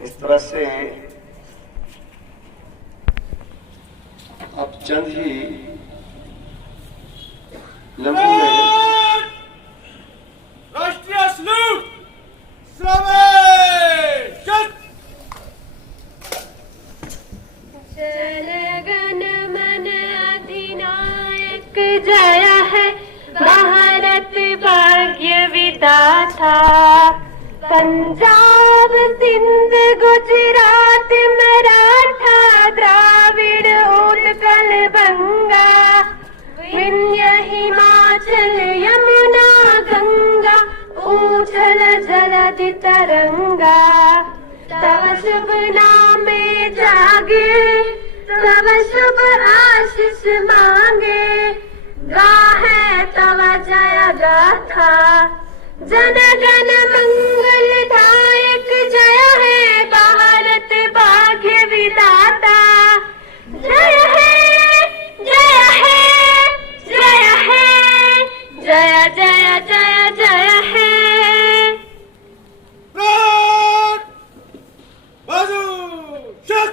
इस तरह से अब चंद ही लम्हों में राष्ट्रीय सलूट सलामी जनगण मन अधिनायक जय है भारत भाग्य विधाता। पंजाब सिंध गुजरात मराठा द्राविड़ उत्कल बंगा विंध्य हिमाचल यमुना गंगा ऊंचल जलधि तरंगा। तव शुभ नामे जागे तव शुभ आशीष मांगे गाहे तव जय गाथा। जनगण मंगलदायक जय है भारत भाग्य विधाता। जय है जय है जय है जय जय जय जय है। बाजू शक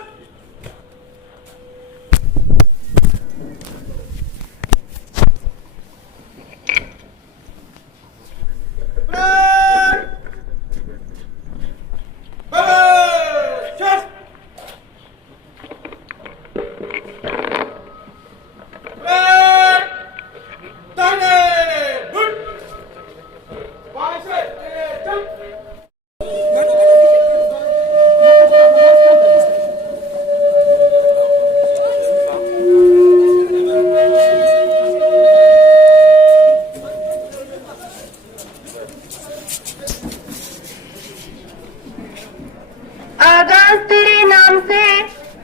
आगाज तेरे नाम से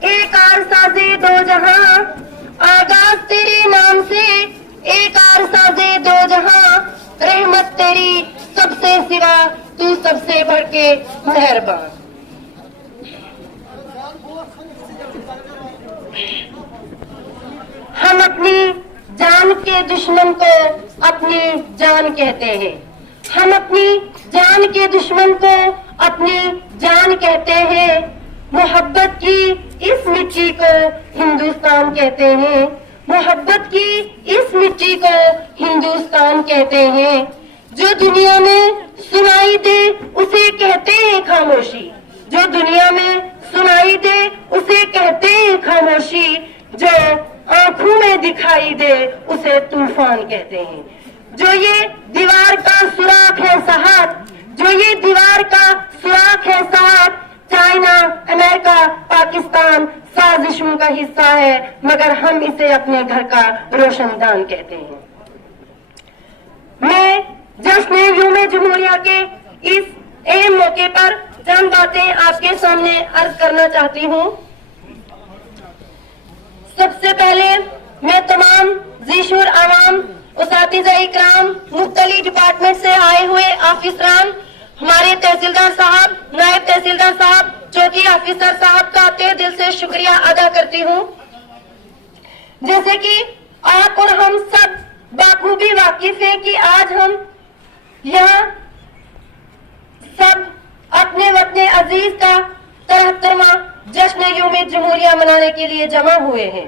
एक आर साजे दो जहां। आगाज तेरे नाम से एक आर साजे दो जहां। रहमत तेरी सबसे सिवा तू सबसे बढ़ के मेहरबान। हम अपनी जान के दुश्मन को अपनी जान कहते हैं। हम अपनी जान के दुश्मन को अपनी जान कहते हैं। मोहब्बत की इस मिट्टी को हिंदुस्तान कहते हैं। मोहब्बत की इस मिट्टी को हिंदुस्तान कहते हैं। जो दुनिया में सुनाई दे उसे कहते हैं खामोशी। जो दुनिया में सुनाई दे उसे कहते हैं खामोशी। जो आंखों में दिखाई दे उसे तूफान कहते हैं। जो ये दीवार का सुराख है साहब, जो ये दीवार का सुराख है साहब, चाइना अमेरिका पाकिस्तान साजिशों का हिस्सा है, मगर हम इसे अपने घर का रोशनदान कहते हैं। मैं जश्न यौम जमहूरिया के इस अहम मौके पर चंद बातें आपके सामने अर्ज करना चाहती हूँ। सबसे पहले मैं तमाम ज़ीशुर आवाम, उसातिज़ा इकराम, मुख्तलिफ डिपार्टमेंट से आए हुए ऑफिसरान, हमारे तहसीलदार साहब, नायब तहसीलदार साहब, चौकी ऑफिसर साहब का तहे दिल से शुक्रिया अदा करती हूँ। जैसे कि आप और हम सब बाखूबी वाकिफ हैं कि आज हम यहाँ सब अपने वतन अजीज का 73वां जश्न यौम जमहूरिया मनाने के लिए जमा हुए हैं।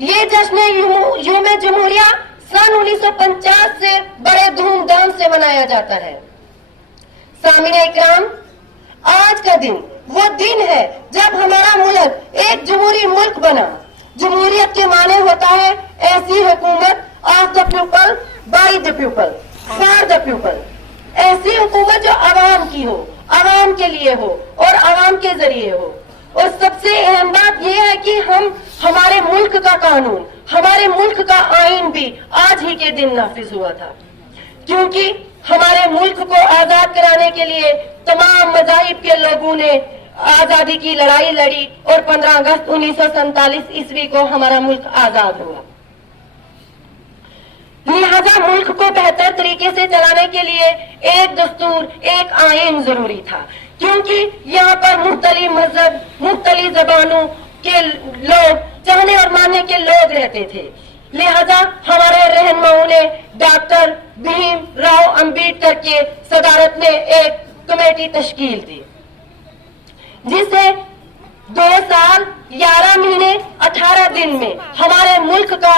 ये जश्न यौम जमहूरिया सन 1950 से बड़े धूमधाम से मनाया जाता है। सामीने इकराम, आज का दिन वो दिन है जब हमारा मुल्क एक जमहूरी मुल्क बना। जमहूरियत के माने होता है ऐसी हुकूमत of the people, by the people, for the people. ऐसी हुकूमत जो आवाम की हो, आवाम के लिए हो और आवाम के जरिए हो। और सबसे अहम बात यह है कि हम हमारे मुल्क का कानून, हमारे मुल्क का आईन भी आज ही के दिन नाफिज हुआ था, क्योंकि हमारे मुल्क को आजाद कराने के लिए तमाम मज़ाहिब के लोगों ने आजादी की लड़ाई लड़ी और 15 अगस्त 1947 ईस्वी को हमारा मुल्क आजाद हुआ। लिहाजा मुल्क को बेहतर तरीके से चलाने के लिए एक दस्तूर, एक आईन जरूरी था, क्योंकि यहाँ पर मुख्तलिफ मजहब, मुख्तलिफ जबानों के लोग, चाहने और मानने के लोग रहते थे। लिहाजा हमारे रहनुमाओं ने डॉक्टर भीम राव अम्बेडकर के सदारत में एक कमेटी तश्कील दी, जिसे 2 साल 11 महीने 18 दिन में हमारे मुल्क का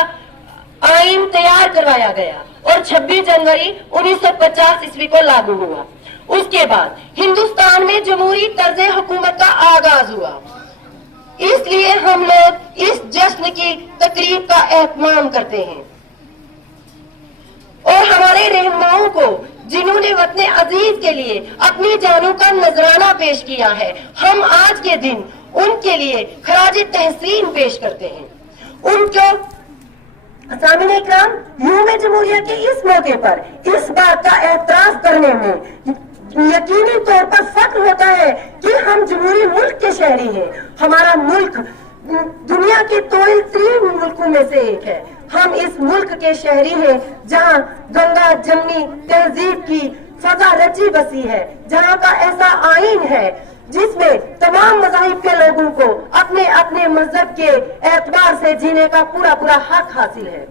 आइन तैयार करवाया गया और 26 जनवरी 1950 ईस्वी को लागू हुआ। उसके बाद हिंदुस्तान में जमहूरी तर्ज हुकूमत का आगाज हुआ। इसलिए हम लोग इस जश्न की तकरीब का एहतमाम करते हैं और हमारे रहनुमाओं को, जिन्होंने वतन अजीज के लिए अपनी जानों का नजराना पेश किया है, हम आज के दिन उनके लिए खराज तहसीन पेश करते हैं। उनको सामने इकराम, यूम जमहूरिया के इस मौके पर इस बात का एतराफ करने में यकीनी तौर पर फख्र होता है कि हम जमहूरी मुल्क के शहरी हैं। हमारा मुल्क दुनिया के तोइल तरीन मुल्कों में से एक है। हम इस मुल्क के शहरी हैं जहाँ गंगा जमनी तहजीब की फजा रची बसी है, जहाँ का ऐसा आइन है जिसमें तमाम मज़ाहिब के लोगों को अपने अपने मजहब के एतबार से जीने का पूरा पूरा हक हासिल है।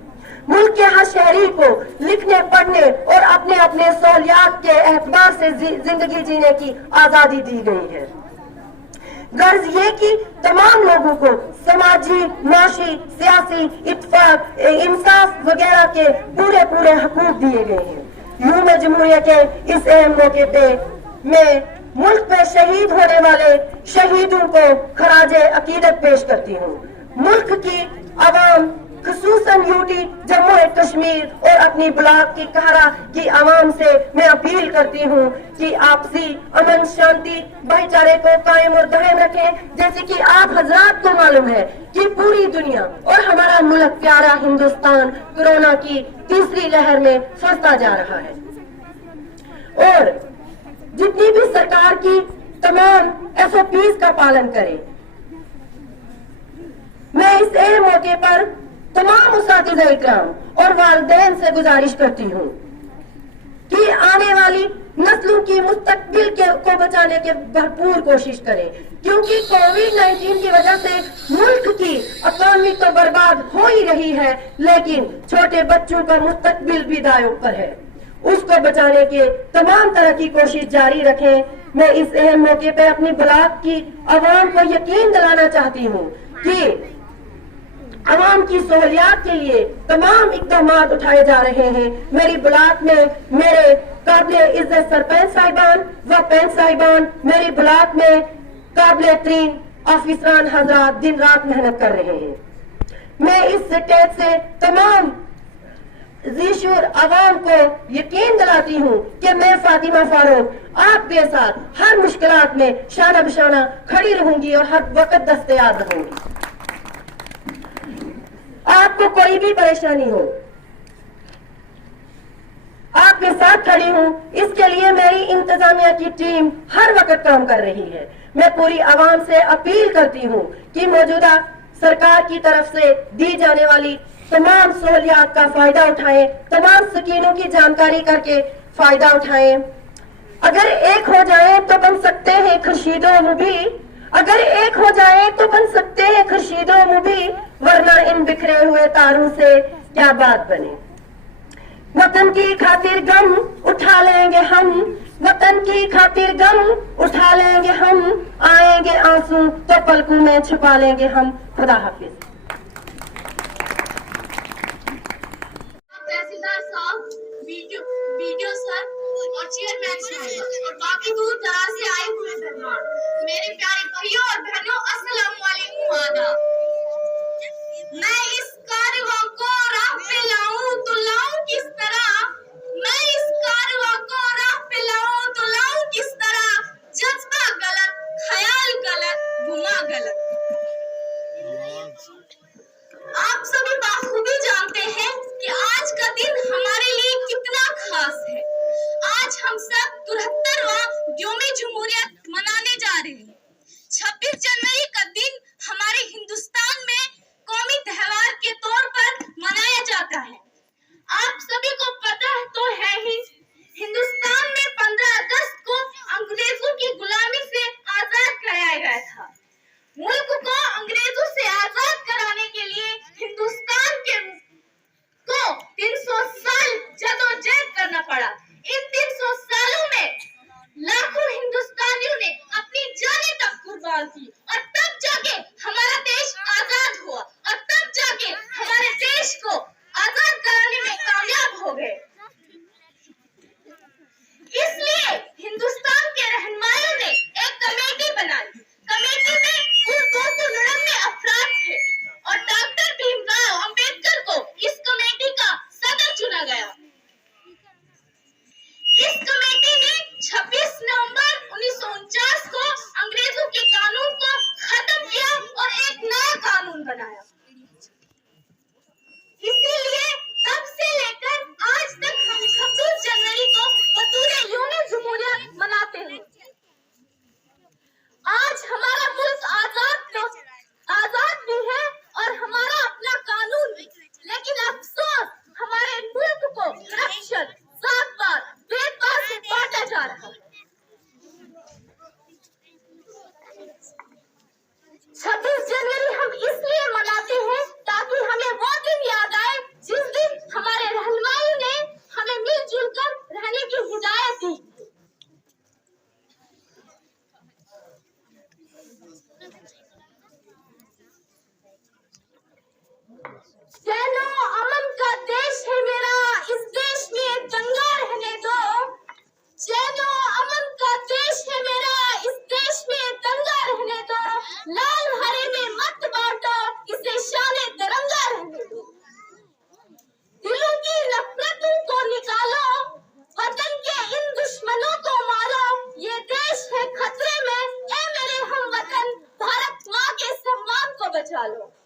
मुल्क के हर शहरी को लिखने पढ़ने और अपने अपने सहूलियात के एतबार से जिंदगी जीने की आजादी दी गई है। गर्ज ये कि तमाम लोगों को समाजी, माशी, सियासी, इत्तेफाक, इंसाफ वगैरह के पूरे पूरे हकूक दिए गए हैं। यूम जमहूरिया के इस अहम मौके पे मैं मुल्क में शहीद होने वाले शहीदों को खराज अकीदत पेश करती हूँ। मुल्क की आवाम, खुसूसन यूटी, जम्मू और कश्मीर और अपनी ब्लॉक की कहरा की आवाम से मैं अपील करती हूँ कि आपसी अमन, शांति, भाईचारे को कायम और दायम रखें। जैसे कि आप हजरात को मालूम है कि पूरी दुनिया और हमारा मुल्क प्यारा हिंदुस्तान कोरोना की तीसरी लहर में फंसता जा रहा है और जितनी भी सरकार की तमाम SOPs का पालन करें। मैं इस अहम मौके पर तमाम उस्तादिज़ इकराम और वालिदैन से गुजारिश करती हूँ कि आने वाली नस्लों की मुस्तकबिल को बचाने की भरपूर कोशिश करें, क्योंकि कोविड-19 की वजह से मुल्क की इकॉनमी तो बर्बाद हो ही रही है, लेकिन छोटे बच्चों का मुस्तकबिल भी दांव पर है। उसको बचाने के तमाम तरह की कोशिश जारी रखें। मैं इस अहम मौके पर अपनी ब्लॉक की आवाम को यकीन दिलाना चाहती हूँ कि आवाम की सहूलियात के लिए तमाम इक़दामात उठाए जा रहे हैं। मेरी ब्लॉक में मेरे काबिल इज्जत सरपंच साहिबान व पंच साहिबान, मेरी ब्लॉक में काबिल तरीन ऑफिसरान हजरात दिन रात मेहनत कर रहे हैं। मैं इस स्टेज से तमाम ज़ीशुर आवाम को यकीन दिलाती हूँ कि मैं फातिमा फारूक आपके साथ हर मुश्किलात में शाना बशाना खड़ी रहूंगी और हर वक्त दस्तयाब रहूंगी। आपको कोई भी परेशानी हो, आपके साथ खड़ी हूँ। इसके लिए मेरी इंतजामिया की टीम हर वक्त काम कर रही है। मैं पूरी आवाम से अपील करती हूँ कि मौजूदा सरकार की तरफ से दी जाने वाली तमाम सहूलियात का फायदा उठाएं, तमाम स्कीमों की जानकारी करके फायदा उठाएं। अगर एक हो जाए तो बन सकते हैं खुर्शीदों मुबी, अगर एक हो जाए तो बन सकते हैं खुर्शीदों मुबी, वरना इन बिखरे हुए तारों से क्या बात बने। वतन की खातिर गम उठा लेंगे हम, वतन की खातिर गम उठा लेंगे हम, आएंगे आंसू तो पलकों में छुपा लेंगे हम। खुदा हाफिज। तहसीलदार साहब, वीडियो सर और चेयरमैन साहब और बाकी दूर दराज से आए हुए मेहमान, मेरे प्यारे भाइयों और बहनों, अस्सलाम वालेकुम, आदाब। मैं इस कारवां को राह पे लाऊं तो लाऊं किस तरह, मैं इस कारवां को राह पे लाऊं तो लाऊं किस तरह, जज्बा गलत, ख्याल गलत, गुमा गलत। आप सभी बाखूबी जानते हैं कि आज का दिन हमारे लिए कितना खास है। आज हम सब 73वां यौम जमहूरियत मनाने والوں،